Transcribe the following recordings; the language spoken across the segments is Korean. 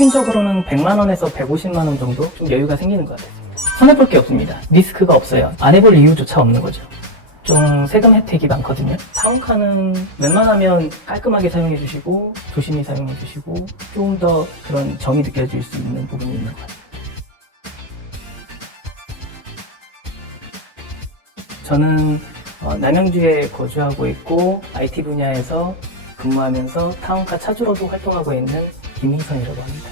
평균적으로는 100만 원에서 150만 원 정도 좀 여유가 생기는 것 같아요. 손해볼 게 없습니다. 리스크가 없어요. 안 해볼 이유조차 없는 거죠. 좀 세금 혜택이 많거든요. 타운카는 웬만하면 깔끔하게 사용해 주시고 조심히 사용해 주시고 좀 더 그런 정이 느껴질 수 있는 부분이 있는 것 같아요. 저는 남양주에 거주하고 있고 IT 분야에서 근무하면서 타운카 차주로도 활동하고 있는 김희선이라고 합니다.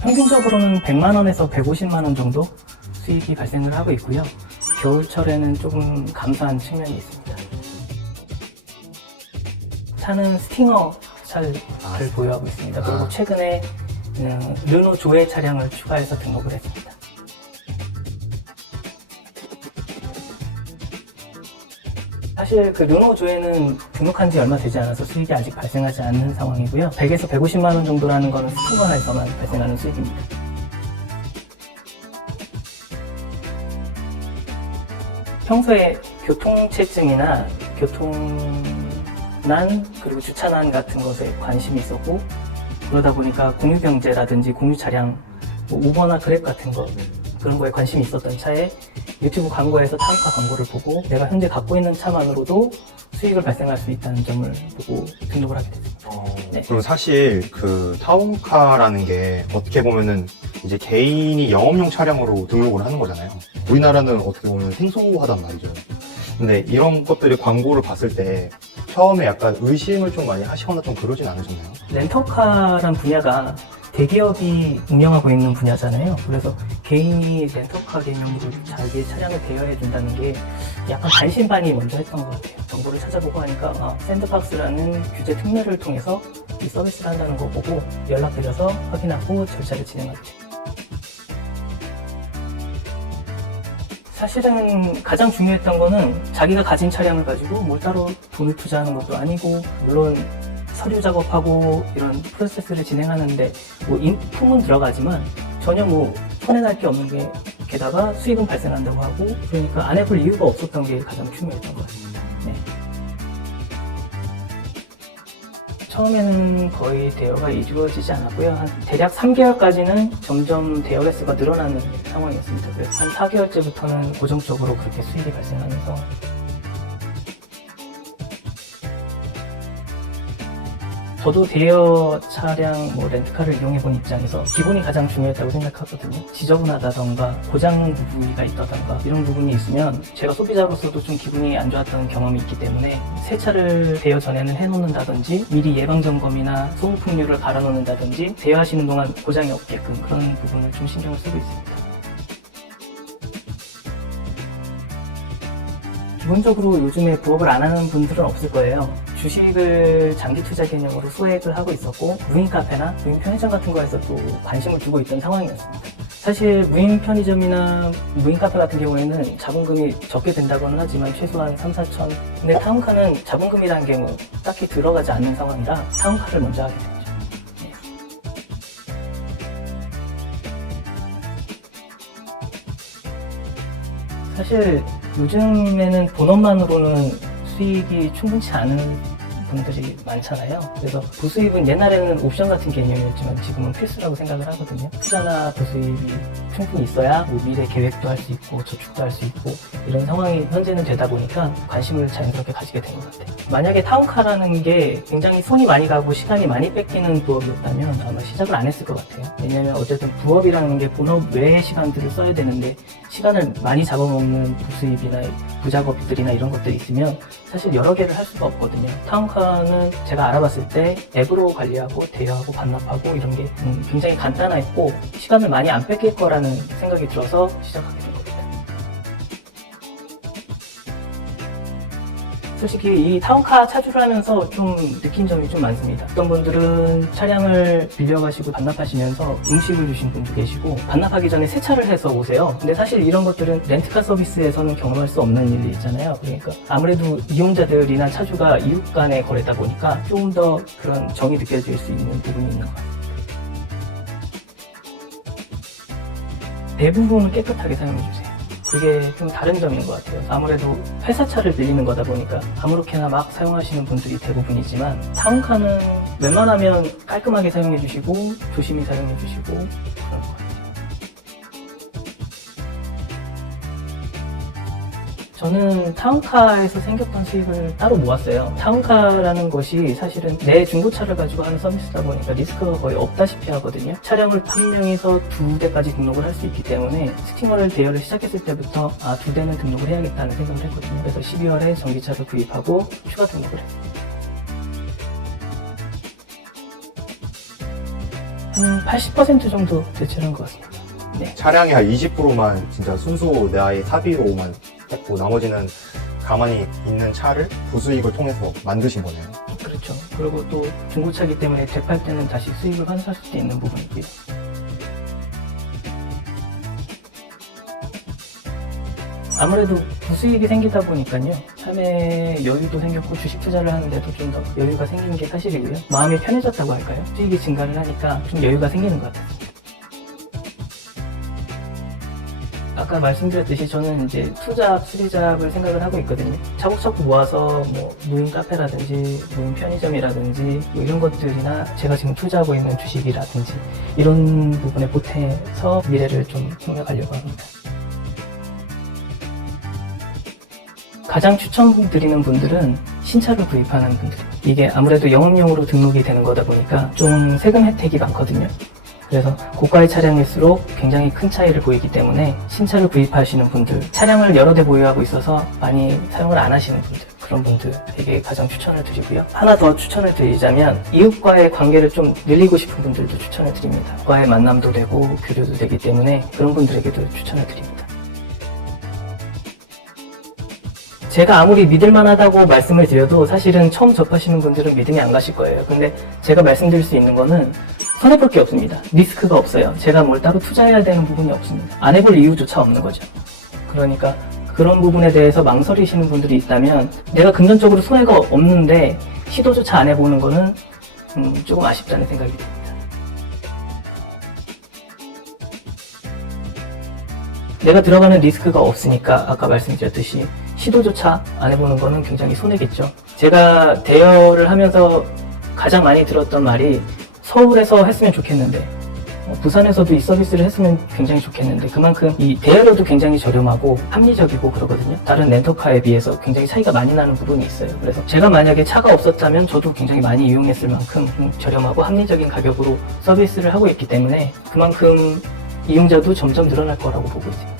평균적으로는 100만 원에서 150만 원 정도 수익이 발생을 하고 있고요. 겨울철에는 조금 감소한 측면이 있습니다. 차는 스팅어 차를 보유하고 있습니다. 그리고 최근에 르노 조에 차량을 추가해서 등록을 했습니다. 사실 그 르노 조에는 등록한 지 얼마 되지 않아서 수익이 아직 발생하지 않는 상황이고요. 100에서 150만 원 정도라는 것은 스팅어에서만 발생하는 수익입니다. 평소에 교통체증이나 교통난 그리고 주차난 같은 것에 관심이 있었고 그러다 보니까 공유경제라든지 공유차량, 우버나 그랩 같은 거 그런 거에 관심이 있었던 차에 유튜브 광고에서 타운카 광고를 보고 내가 현재 갖고 있는 차만으로도 수익을 발생할 수 있다는 점을 보고 등록을 하게 됐습니다. 네. 그럼 사실 그 타운카라는 게 어떻게 보면은 이제 개인이 영업용 차량으로 등록을 하는 거잖아요. 우리나라는 어떻게 보면 생소하단 말이죠. 근데 이런 것들이 광고를 봤을 때 처음에 약간 의심을 좀 많이 하시거나 좀 그러진 않으셨나요? 렌터카란 분야가 대기업이 운영하고 있는 분야잖아요. 그래서 개인이 렌터카 개념으로 자기의 차량을 대여해 준다는 게 약간 반신반의 먼저 했던 것 같아요. 정보를 찾아보고 하니까 샌드박스라는 규제 특례를 통해서 이 서비스를 한다는 거 보고 연락드려서 확인하고 절차를 진행하게 돼요. 사실은 가장 중요했던 거는 자기가 가진 차량을 가지고 뭘 따로 돈을 투자하는 것도 아니고 물론 서류 작업하고 이런 프로세스를 진행하는데 뭐 인품은 들어가지만 전혀 뭐 손해날 게 없는 게 게다가 수익은 발생한다고 하고 그러니까 안 해볼 이유가 없었던 게 가장 중요했던 것 같습니다. 네. 처음에는 거의 대여가 이루어지지 않았고요. 한 대략 3개월까지는 점점 대여 횟수가 늘어나는 상황이었습니다. 그래서 한 4개월째부터는 고정적으로 그렇게 수익이 발생하는 상황입니다. 저도 대여 차량 렌트카를 이용해본 입장에서 기본이 가장 중요했다고 생각하거든요. 지저분하다던가 고장 부분이 있다던가 이런 부분이 있으면 제가 소비자로서도 좀 기분이 안 좋았던 경험이 있기 때문에 새 차를 대여 전에는 해놓는다든지 미리 예방점검이나 소모품류를 갈아놓는다든지 대여하시는 동안 고장이 없게끔 그런 부분을 좀 신경을 쓰고 있습니다. 기본적으로 요즘에 부업을 안 하는 분들은 없을 거예요. 주식을 장기 투자 개념으로 소액을 하고 있었고 무인 카페나 무인 편의점 같은 거에서 또 관심을 두고 있던 상황이었습니다. 사실 무인 편의점이나 무인 카페 같은 경우에는 자본금이 적게 든다고는 하지만 최소한 3, 4천 근데 타운카는 자본금이라는 게 뭐 딱히 들어가지 않는 상황이라 타운카를 먼저 하게 됐죠. 사실 요즘에는 본업만으로는 수익이 충분치 않은 분들이 많잖아요. 그래서 부수입은 옛날에는 옵션 같은 개념이었지만 지금은 필수라고 생각을 하거든요. 투자나 부수입이 충분히 있어야 뭐 미래 계획도 할 수 있고 저축도 할 수 있고 이런 상황이 현재는 되다 보니까 관심을 자연스럽게 가지게 된 것 같아요. 만약에 타운카라는 게 굉장히 손이 많이 가고 시간이 많이 뺏기는 부업이었다면 아마 시작을 안 했을 것 같아요. 왜냐면 어쨌든 부업이라는 게 본업 외의 시간들을 써야 되는데 시간을 많이 잡아먹는 부수입이나 부작업들이나 이런 것들이 있으면 사실 여러 개를 할 수가 없거든요. 타운카는 제가 알아봤을 때 앱으로 관리하고 대여하고 반납하고 이런 게 굉장히 간단했고 시간을 많이 안 뺏길 거라는 생각이 들어서 시작하게 된 겁니다. 솔직히 이 타운카 차주를 하면서 좀 느낀 점이 좀 많습니다. 어떤 분들은 차량을 빌려가시고 반납하시면서 음식을 주신 분도 계시고 반납하기 전에 세차를 해서 오세요. 근데 사실 이런 것들은 렌트카 서비스에서는 경험할 수 없는 일이 있잖아요. 그러니까 아무래도 이용자들이나 차주가 이웃 간의 거래다 보니까 좀 더 그런 정이 느껴질 수 있는 부분이 있는 것 같아요. 대부분은 깨끗하게 사용해주세요. 그게 좀 다른 점인 것 같아요. 아무래도 회사차를 빌리는 거다 보니까 아무렇게나 막 사용하시는 분들이 대부분이지만 타운카는 웬만하면 깔끔하게 사용해 주시고 조심히 사용해 주시고 그런 것 같아요. 저는 타운카에서 생겼던 수익을 따로 모았어요. 타운카라는 것이 사실은 내 중고차를 가지고 하는 서비스다 보니까 리스크가 거의 없다시피 하거든요. 차량을 한 명에서 2대까지 등록을 할 수 있기 때문에 스팅어를 대여를 시작했을 때부터 2대는 등록을 해야겠다는 생각을 했거든요. 그래서 12월에 전기차를 구입하고 추가 등록을 했습니다. 한 80% 정도 대체한 것 같습니다. 네. 차량의 한 20%만 진짜 순수 나의 사비로만 했고 나머지는 가만히 있는 차를 부수입을 통해서 만드신 거네요. 그렇죠. 그리고 또 중고차기 때문에 되팔 때는 다시 수익을 환수할 수도 있는 부분이고요. 아무래도 부수익이 생기다 보니까요. 삶에 여유도 생겼고 주식 투자를 하는데도 좀 더 여유가 생긴 게 사실이고요. 마음이 편해졌다고 할까요? 수익이 증가를 하니까 좀 여유가 생기는 것 같아요. 아까 말씀드렸듯이 저는 이제 투잡, 수리잡을 생각을 하고 있거든요. 차곡차곡 모아서 뭐 무인 카페라든지 무인 편의점이라든지 뭐 이런 것들이나 제가 지금 투자하고 있는 주식이라든지 이런 부분에 보태서 미래를 좀 꾸며가려고 합니다. 가장 추천드리는 분들은 신차를 구입하는 분들. 이게 아무래도 영업용으로 등록이 되는 거다 보니까 좀 세금 혜택이 많거든요. 그래서 고가의 차량일수록 굉장히 큰 차이를 보이기 때문에 신차를 구입하시는 분들, 차량을 여러 대 보유하고 있어서 많이 사용을 안 하시는 분들, 그런 분들에게 가장 추천을 드리고요. 하나 더 추천을 드리자면 이웃과의 관계를 좀 늘리고 싶은 분들도 추천을 드립니다. 과의 만남도 되고 교류도 되기 때문에 그런 분들에게도 추천을 드립니다. 제가 아무리 믿을만하다고 말씀을 드려도 사실은 처음 접하시는 분들은 믿음이 안 가실 거예요. 근데 제가 말씀드릴 수 있는 거는 손해볼 게 없습니다. 리스크가 없어요. 제가 뭘 따로 투자해야 되는 부분이 없습니다. 안 해볼 이유조차 없는 거죠. 그러니까 그런 부분에 대해서 망설이시는 분들이 있다면 내가 금전적으로 손해가 없는데 시도조차 안 해보는 거는 조금 아쉽다는 생각이 듭니다. 내가 들어가는 리스크가 없으니까 아까 말씀드렸듯이 시도조차 안 해보는 거는 굉장히 손해겠죠. 제가 대여를 하면서 가장 많이 들었던 말이 서울에서 했으면 좋겠는데 부산에서도 이 서비스를 했으면 굉장히 좋겠는데 그만큼 이 대여료도 굉장히 저렴하고 합리적이고 그러거든요. 다른 렌터카에 비해서 굉장히 차이가 많이 나는 부분이 있어요. 그래서 제가 만약에 차가 없었다면 저도 굉장히 많이 이용했을 만큼 저렴하고 합리적인 가격으로 서비스를 하고 있기 때문에 그만큼 이용자도 점점 늘어날 거라고 보고 있습니다.